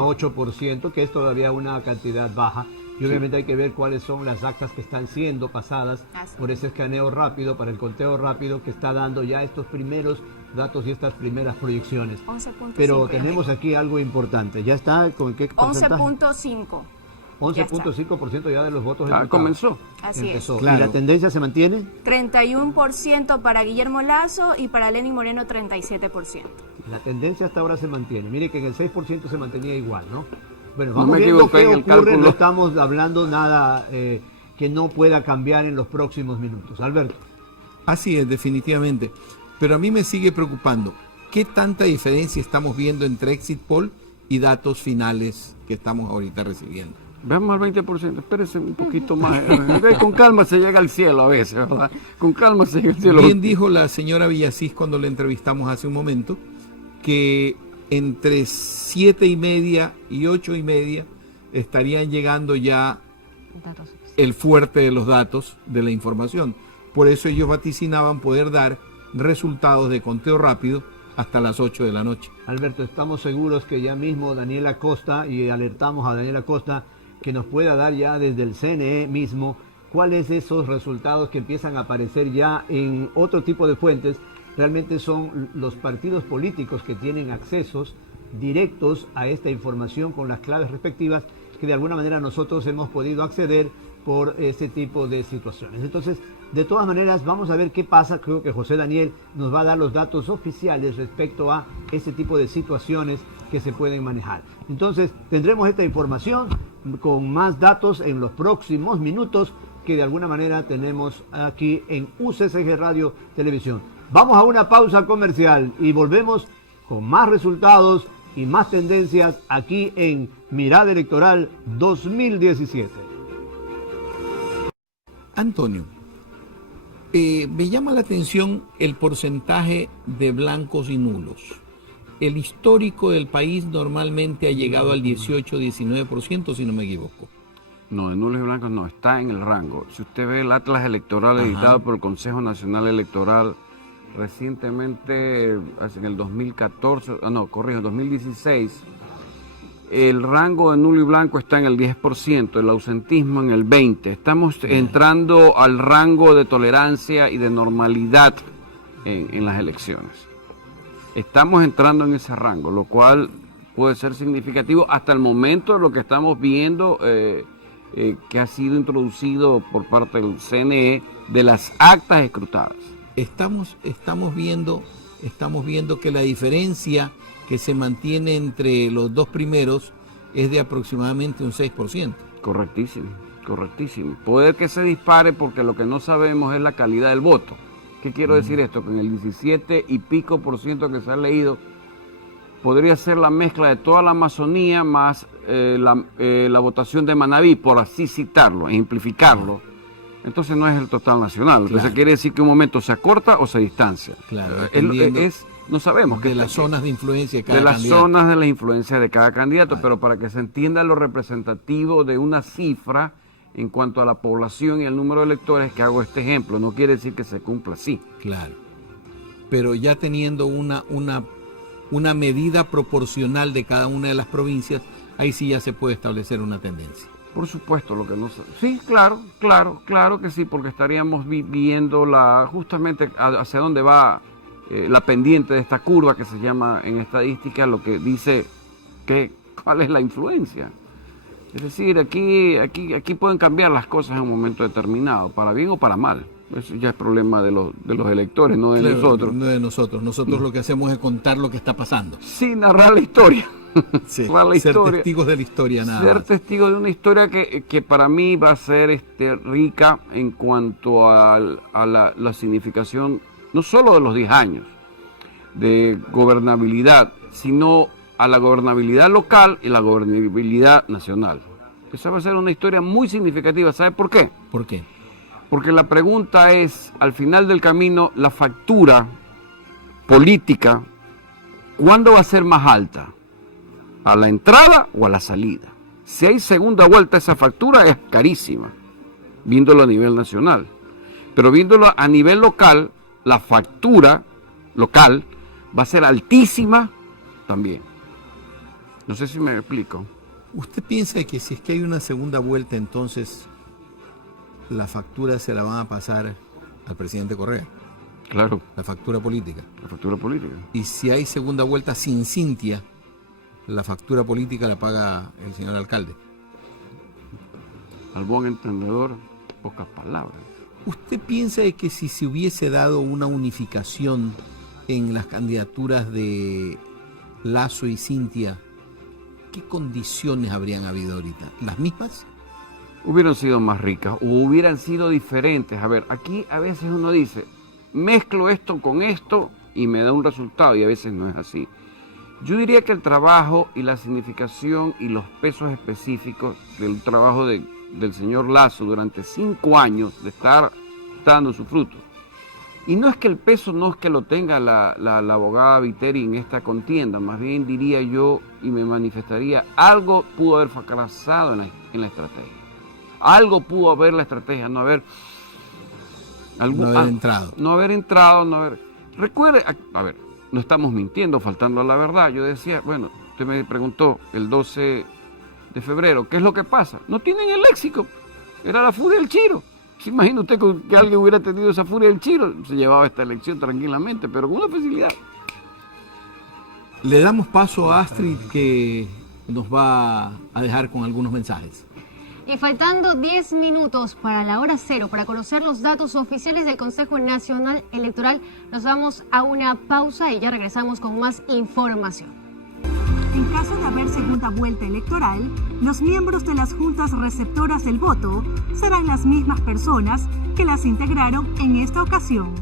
6,8%, que es todavía una cantidad baja. Y obviamente hay que ver cuáles son las actas que están siendo pasadas Así por ese escaneo rápido, para el conteo rápido que está dando ya estos primeros datos y estas primeras proyecciones. 11.5. Pero tenemos aquí algo importante. ¿Ya está con qué porcentaje? 11.5. 11.5% ya de los votos Ah, ejecutados. comenzó. Así Empezó. es. Claro. ¿Y la tendencia se mantiene? 31% para Guillermo Lazo y para Lenín Moreno 37%. La tendencia hasta ahora se mantiene. Mire que en el 6% se mantenía igual, ¿no? Bueno, No vamos me viendo equivoqué qué en el ocurre. cálculo. No estamos hablando nada que no pueda cambiar en los próximos minutos. Alberto. Así es, definitivamente. Pero a mí me sigue preocupando. ¿Qué tanta diferencia estamos viendo entre Exit Poll y datos finales que estamos ahorita recibiendo? Veamos al 20%, espérese un poquito más. Con calma se llega al cielo a veces, ¿verdad? Con calma se llega al cielo. Bien dijo la señora Villasís cuando la entrevistamos hace un momento, que entre 7:30 y 8:30 estarían llegando ya Datos oficiales. el fuerte de los datos, de la información. Por eso ellos vaticinaban poder dar resultados de conteo rápido hasta las 8 de la noche. Alberto, estamos seguros que ya mismo Daniela Costa, y alertamos a Daniela Costa, que nos pueda dar ya desde el CNE mismo cuáles esos resultados que empiezan a aparecer ya en otro tipo de fuentes. Realmente son los partidos políticos que tienen accesos directos a esta información con las claves respectivas, que de alguna manera nosotros hemos podido acceder por este tipo de situaciones. Entonces, de todas maneras, vamos a ver qué pasa. Creo que José Daniel nos va a dar los datos oficiales respecto a este tipo de situaciones que se pueden manejar. Entonces, tendremos esta información con más datos en los próximos minutos que de alguna manera tenemos aquí en UCSG Radio Televisión. Vamos a una pausa comercial y volvemos con más resultados y más tendencias aquí en Mirada Electoral 2017. Antonio, me llama la atención el porcentaje de blancos y nulos. El histórico del país normalmente ha llegado al 18-19%, si no me equivoco. No, de nulos y blancos no, está en el rango. Si usted ve el Atlas Electoral Ajá. editado por el Consejo Nacional Electoral, recientemente, en el 2014, en 2016, el rango de nulo y blanco está en el 10%, el ausentismo en el 20%. Estamos entrando al rango de tolerancia y de normalidad en las elecciones. Estamos entrando en ese rango, lo cual puede ser significativo hasta el momento de lo que estamos viendo que ha sido introducido por parte del CNE de las actas escrutadas. Estamos viendo que la diferencia que se mantiene entre los dos primeros es de aproximadamente un 6%. Correctísimo, correctísimo. Puede que se dispare porque lo que no sabemos es la calidad del voto. ¿Qué quiero decir esto? Que en el 17 y pico % que se ha leído podría ser la mezcla de toda la Amazonía más la votación de Manabí, por así citarlo, ejemplificarlo. Entonces no es el total nacional. Entonces quiere decir que un momento se acorta o se distancia. Claro, no sabemos. De las zonas de influencia de cada candidato. De las zonas de la influencia de cada candidato, pero para que se entienda lo representativo de una cifra en cuanto a la población y el número de electores, que hago este ejemplo, no quiere decir que se cumpla así. Claro. Pero ya teniendo una medida proporcional de cada una de las provincias, ahí sí ya se puede establecer una tendencia. Por supuesto, lo que no... Sí, claro que sí, porque estaríamos viendo justamente hacia dónde va la pendiente de esta curva que se llama en estadística, lo que dice cuál es la influencia. Es decir, aquí pueden cambiar las cosas en un momento determinado, para bien o para mal. Eso ya es problema de los electores, no de nosotros. No de nosotros. Nosotros lo que hacemos es contar lo que está pasando. Sí, narrar la historia. Sí, ser testigos de la historia, nada ser más. testigos de una historia que para mí va a ser rica en cuanto a la significación, no solo de los 10 años de gobernabilidad, sino a la gobernabilidad local y la gobernabilidad nacional. Esa va a ser una historia muy significativa. ¿Sabe por qué? ¿Por qué? Porque la pregunta es, al final del camino, la factura política, ¿cuándo va a ser más alta? ¿A la entrada o a la salida? Si hay segunda vuelta, esa factura es carísima, viéndolo a nivel nacional. Pero viéndolo a nivel local, la factura local va a ser altísima también. No sé si me explico. ¿Usted piensa que si es que hay una segunda vuelta, entonces la factura se la van a pasar al presidente Correa? Claro. La factura política. La factura política. Y si hay segunda vuelta sin Cintia, la factura política la paga el señor alcalde. Al buen entendedor, pocas palabras. ¿Usted piensa de que si se hubiese dado una unificación en las candidaturas de Lasso y Cintia, qué condiciones habrían habido ahorita? ¿Las mismas? Hubieran sido más ricas o hubieran sido diferentes. A ver, aquí a veces uno dice, mezclo esto con esto y me da un resultado, y a veces no es así. Yo diría que el trabajo y la significación y los pesos específicos del trabajo del señor Lasso durante 5 años de está dando su fruto. Y no es que el peso no es que lo tenga la abogada Viteri en esta contienda, más bien diría yo y me manifestaría, algo pudo haber fracasado en la estrategia. Algo pudo haber la estrategia, no haber entrado. Recuerde, a ver, no estamos mintiendo, faltando a la verdad. Yo decía, bueno, usted me preguntó el 12 de febrero, ¿qué es lo que pasa? No tienen el léxico, era la furia del Chiro. ¿Se imagina usted que alguien hubiera tenido esa furia del Chiro? Se llevaba esta elección tranquilamente, pero con una facilidad. Le damos paso a Astrid, que nos va a dejar con algunos mensajes. Y faltando 10 minutos para la hora cero, para conocer los datos oficiales del Consejo Nacional Electoral, nos vamos a una pausa y ya regresamos con más información. En caso de haber segunda vuelta electoral, los miembros de las juntas receptoras del voto serán las mismas personas que las integraron en esta ocasión.